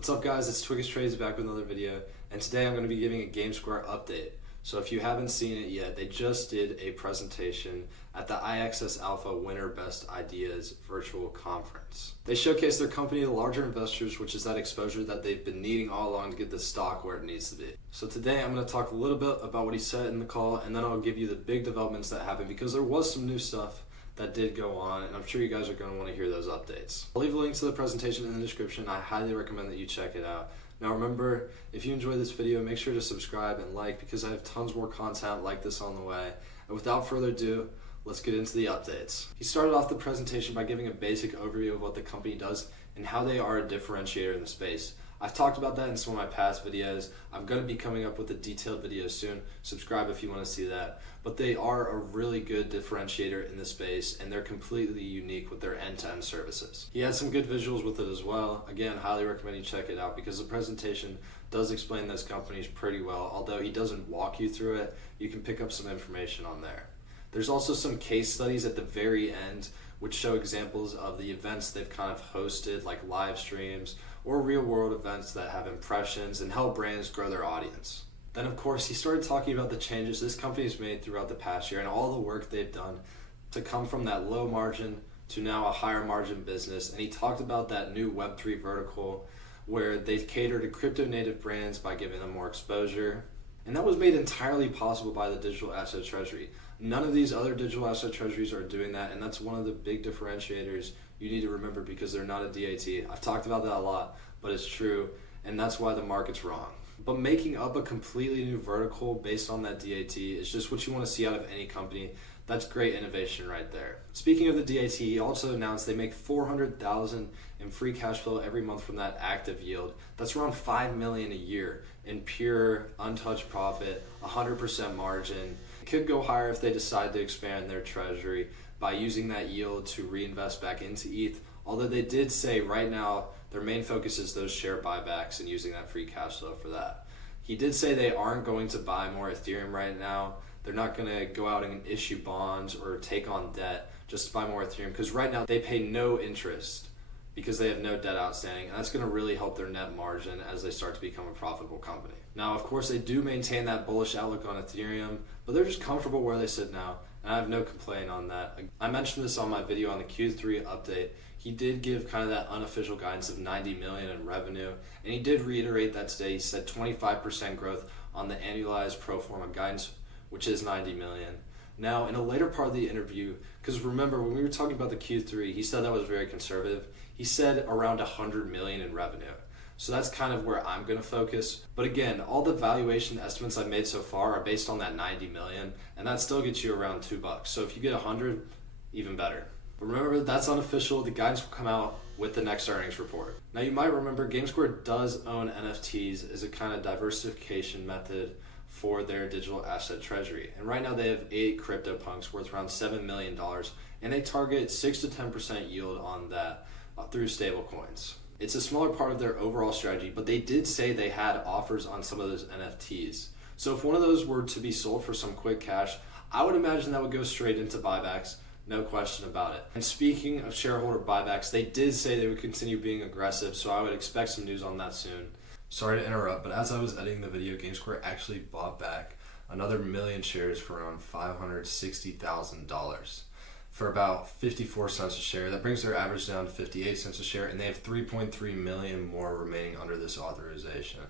What's up guys, it's Twiggus Trades back with another video, and today I'm going to be giving a Gamesquare update. So if you haven't seen it yet, they just did a presentation at the IXS Alpha Winter Best Ideas virtual conference. They showcased their company to larger investors, which is that exposure that they've been needing all along to get the stock where it needs to be. So today I'm going to talk a little bit about what he said in the call, and then I'll give you the big developments that happened, because there was some new stuff that did go on, and I'm sure you guys are going to want to hear those updates. I'll leave a link to the presentation in the description. I highly recommend that you check it out. Now remember, if you enjoyed this video, make sure to subscribe and like, because I have tons more content like this on the way. And without further ado, let's get into the updates. He started off the presentation by giving a basic overview of what the company does and how they are a differentiator in the space. I've talked about that in some of my past videos. I'm going to be coming up with a detailed video soon. Subscribe if you want to see that. But they are a really good differentiator in the space, and they're completely unique with their end-to-end services. He had some good visuals with it as well. Again, highly recommend you check it out, because the presentation does explain those companies pretty well. Although he doesn't walk you through it, you can pick up some information on there. There's also some case studies at the very end which show examples of the events they've kind of hosted, like live streams or real world events that have impressions and help brands grow their audience. Then of course he started talking about the changes this company's made throughout the past year and all the work they've done to come from that low margin to now a higher margin business. And he talked about that new Web3 vertical where they cater to crypto native brands by giving them more exposure. And that was made entirely possible by the digital asset treasury. None of these other digital asset treasuries are doing that, and that's one of the big differentiators you need to remember, because they're not a DAT. I've talked about that a lot, but it's true, and that's why the market's wrong. But making up a completely new vertical based on that DAT is just what you want to see out of any company. That's great innovation right there. Speaking of the DAT, he also announced they make $400,000 in free cash flow every month from that active yield. That's around $5 million a year in pure, untouched profit, 100% margin. It could go higher if they decide to expand their treasury by using that yield to reinvest back into ETH. Although they did say right now their main focus is those share buybacks and using that free cash flow for that. He did say they aren't going to buy more Ethereum right now. They're not going to go out and issue bonds or take on debt just to buy more Ethereum, because right now they pay no interest because they have no debt outstanding, and that's going to really help their net margin as they start to become a profitable company. Now, of course, they do maintain that bullish outlook on Ethereum, but they're just comfortable where they sit now, and I have no complaint on that. I mentioned this on my video on the Q3 update. He did give kind of that unofficial guidance of 90 million in revenue, and he did reiterate that today. He said 25% growth on the annualized pro forma guidance, which is 90 million. Now, in a later part of the interview, because remember when we were talking about the Q3, he said that was very conservative. He said around 100 million in revenue. So that's kind of where I'm going to focus. But again, all the valuation estimates I've made so far are based on that 90 million, and that still gets you around $2. So if you get 100, even better. But remember, that's unofficial. The guidance will come out with the next earnings report. Now, you might remember Gamesquare does own NFTs as a kind of diversification method for their digital asset treasury. And right now they have 8 CryptoPunks worth around $7 million, and they target 6 to 10% yield on that through stablecoins. It's a smaller part of their overall strategy, but they did say they had offers on some of those NFTs. So if one of those were to be sold for some quick cash, I would imagine that would go straight into buybacks, no question about it. And speaking of shareholder buybacks, they did say they would continue being aggressive, so I would expect some news on that soon. Sorry to interrupt, but as I was editing the video, Gamesquare actually bought back another 1 million shares for around $560,000 for about 54 cents a share. That brings their average down to 58 cents a share, and they have 3.3 million more remaining under this authorization.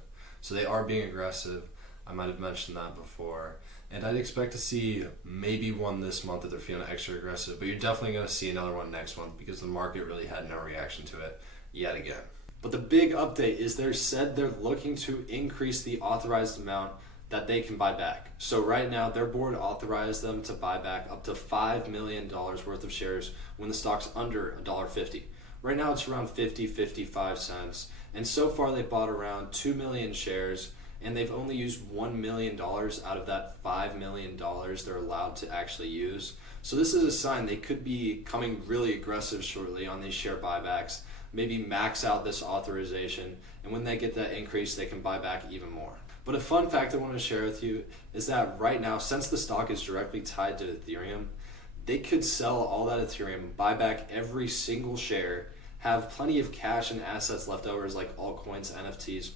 So they are being aggressive. I might have mentioned that before. And I'd expect to see maybe one this month if they're feeling extra aggressive, but you're definitely going to see another one next month, because the market really had no reaction to it yet again. But the big update is they're looking to increase the authorized amount that they can buy back. So right now their board authorized them to buy back up to $5 million worth of shares when the stock's under $1.50. Right now it's around 55 cents. And so far they bought around 2 million shares, and they've only used $1 million out of that $5 million they're allowed to actually use. So this is a sign they could be coming really aggressive shortly on these share buybacks, maybe max out this authorization, and when they get that increase, they can buy back even more. But a fun fact I want to share with you is that right now, since the stock is directly tied to Ethereum, they could sell all that Ethereum, buy back every single share, have plenty of cash and assets left over like altcoins, NFTs,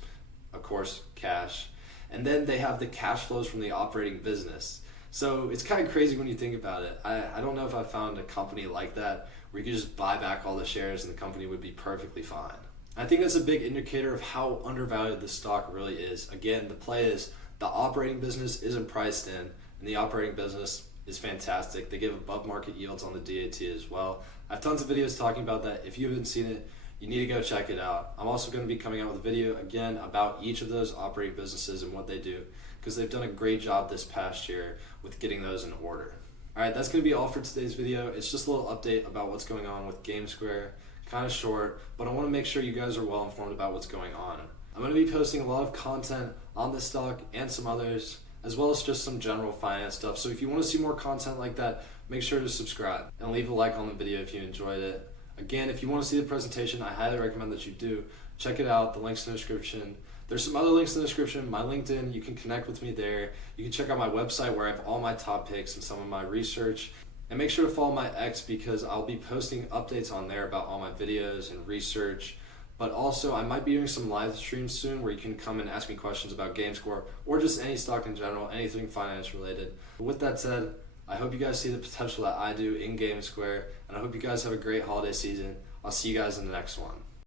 of course, cash. And then they have the cash flows from the operating business. So it's kind of crazy when you think about it. I don't know if I found a company like that where you could just buy back all the shares and the company would be perfectly fine. I think that's a big indicator of how undervalued the stock really is. Again, the play is the operating business isn't priced in, and the operating business is fantastic. They give above market yields on the DAT as well. I have tons of videos talking about that. If you haven't seen it, you need to go check it out. I'm also going to be coming out with a video again about each of those operating businesses and what they do, because they've done a great job this past year with getting those in order. Alright, that's going to be all for today's video. It's just a little update about what's going on with Gamesquare. Kind of short, but I want to make sure you guys are well informed about what's going on. I'm going to be posting a lot of content on this stock and some others, as well as just some general finance stuff. So if you want to see more content like that, make sure to subscribe and leave a like on the video if you enjoyed it. Again, if you want to see the presentation, I highly recommend that you do. Check it out, the link's in the description. There's some other links in the description, my LinkedIn, you can connect with me there. You can check out my website where I have all my top picks and some of my research. And make sure to follow my X because I'll be posting updates on there about all my videos and research. But also I might be doing some live streams soon where you can come and ask me questions about Gamesquare or just any stock in general, anything finance related. But with that said, I hope you guys see the potential that I do in Gamesquare, and I hope you guys have a great holiday season. I'll see you guys in the next one.